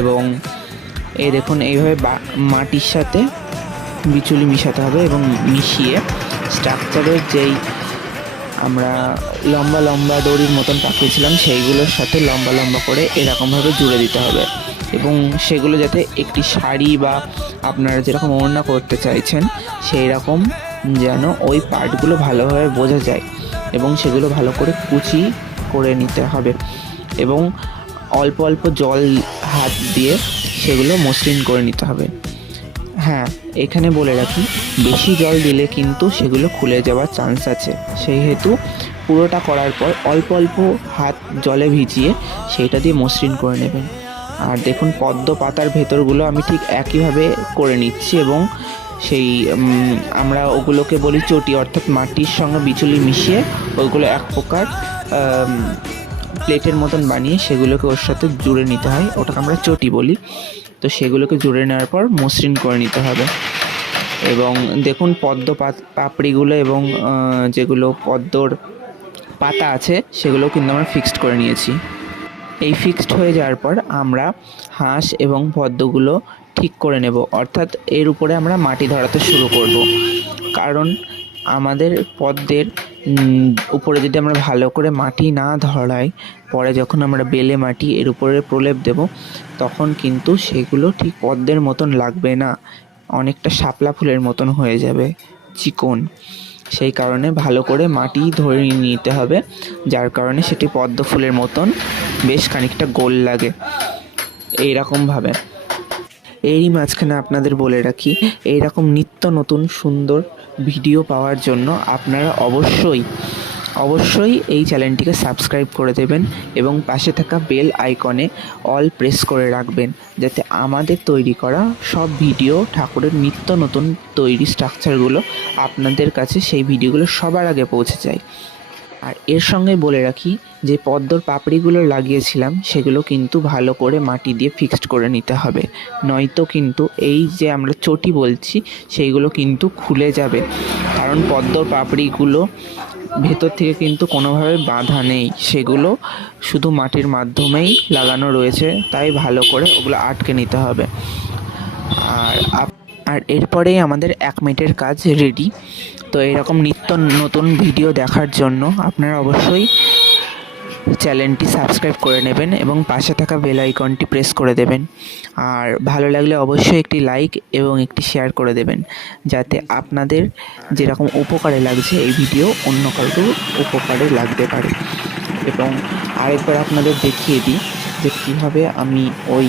এবং এই দেখুন এইভাবে মাটির সাথে বিচুলি মিশাতে হবে এবং মিশিয়ে স্ট্রাকচারের যেই আমরা লম্বা লম্বা দড়ির মতন পাকিয়েছিলাম সেইগুলোর সাথে লম্বা লম্বা করে এরকমভাবে জুড়ে দিতে হবে এবং সেগুলো যাতে একটি শাড়ি বা আপনারা যেরকম ওড়না করতে চাইছেন সেই রকম যেন ওই পার্টগুলো ভালোভাবে বোঝা যায় এবং সেগুলো ভালো করে কুচি করে নিতে হবে এবং অল্প অল্প জল হাত দিয়ে সেগুলো মসৃণ করে নিতে হবে। হ্যাঁ, এখানে বলে রাখি, বেশি জল দিলে কিন্তু সেগুলো খুলে যাওয়ার চান্স আছে, সেই হেতু পুরোটা করার পর অল্প অল্প হাত জলে ভিজিয়ে সেইটা দিয়ে মসৃণ করে নেবেন। আর দেখুন পদ্ম পাতার ভেতরগুলো আমি ঠিক একইভাবে করে নিচ্ছি এবং সেই আমরা ওগুলোকে বলি চটি, অর্থাৎ মাটির সঙ্গে বিচুলি মিশিয়ে ওইগুলো এক প্রকার প্লেটের মতন বানিয়ে সেগুলোকে ওর সাথে জুড়ে নিতে হয়, ওটাকে আমরা চটি বলি। তো সেগুলোকে জুড়ে নেওয়ার পর মসৃণ করে নিতে হবে এবং দেখুন পদ্ম পাপড়িগুলো এবং যেগুলো পদ্মর পাতা আছে সেগুলো কিন্তু আমরা ফিক্সড করে নিয়েছি। এই ফিক্সড হয়ে যাওয়ার পর আমরা হাঁস এবং পদ্মগুলো ঠিক করে নেব, অর্থাৎ এর উপরে আমরা মাটি ধরাতে শুরু করব। কারণ আমাদের পদ্মের উপরে যদি আমরা ভালো করে মাটি না ধরাই, পরে যখন আমরা বেলে মাটি এর উপরে প্রলেপ দেব তখন কিন্তু সেগুলো ঠিক পদ্মের মতন লাগবে না, অনেকটা শাপলা ফুলের মতন হয়ে যাবে, চিকন। সেই কারণে ভালো করে মাটি ধরে নিতে হবে, যার কারণে সেটি পদ্ম ফুলের মতন বেশ খানিকটা গোল লাগে এইরকমভাবে। এরই মাঝখানে আপনাদের বলে রাখি, এইরকম নিত্য নতুন সুন্দর ভিডিও পাওয়ার জন্য আপনারা অবশ্যই এই চ্যানেলটিকে সাবস্ক্রাইব করে দেবেন এবং পাশে থাকা বেল আইকনে অল প্রেস করে রাখবেন, যাতে আমাদের তৈরি করা সব ভিডিও ঠাকুরের নিত্য নতুন তৈরি স্ট্রাকচারগুলো আপনাদের কাছে সেই ভিডিওগুলো সবার আগে পৌঁছে যায়। আর এর সঙ্গে বলে রাখি যে পদ্মর পাপড়িগুলো লাগিয়েছিলাম সেগুলো কিন্তু ভালো করে মাটি দিয়ে ফিক্সড করে নিতে হবে, নয়তো কিন্তু এই যে আমরা চটি বলছি সেইগুলো কিন্তু খুলে যাবে, কারণ পদ্মর পাপড়িগুলো ভেতর থেকে কিন্তু কোনোভাবে বাঁধা নেই, সেগুলো শুধু মাটির মাধ্যমেই লাগানো রয়েছে, তাই ভালো করে ওগুলো আটকে নিতে হবে। আর এরপরেই আমাদের 1 মিনিটের কাজ রেডি। তো এরকম নিত্য নতুন ভিডিও দেখার জন্য আপনারা অবশ্যই চ্যানেলটি সাবস্ক্রাইব করে নেবেন এবং পাশে থাকা বেল আইকনটি প্রেস করে দেবেন। আর ভালো লাগলে অবশ্যই একটি লাইক এবং একটি শেয়ার করে দেবেন, যাতে আপনাদের যেরকম উপকারে লাগছে এই ভিডিও অন্য কাউকেও উপকারে লাগতে পারে। এবং আরেকবার আপনাদের দেখিয়ে দিই যে কীভাবে আমি ওই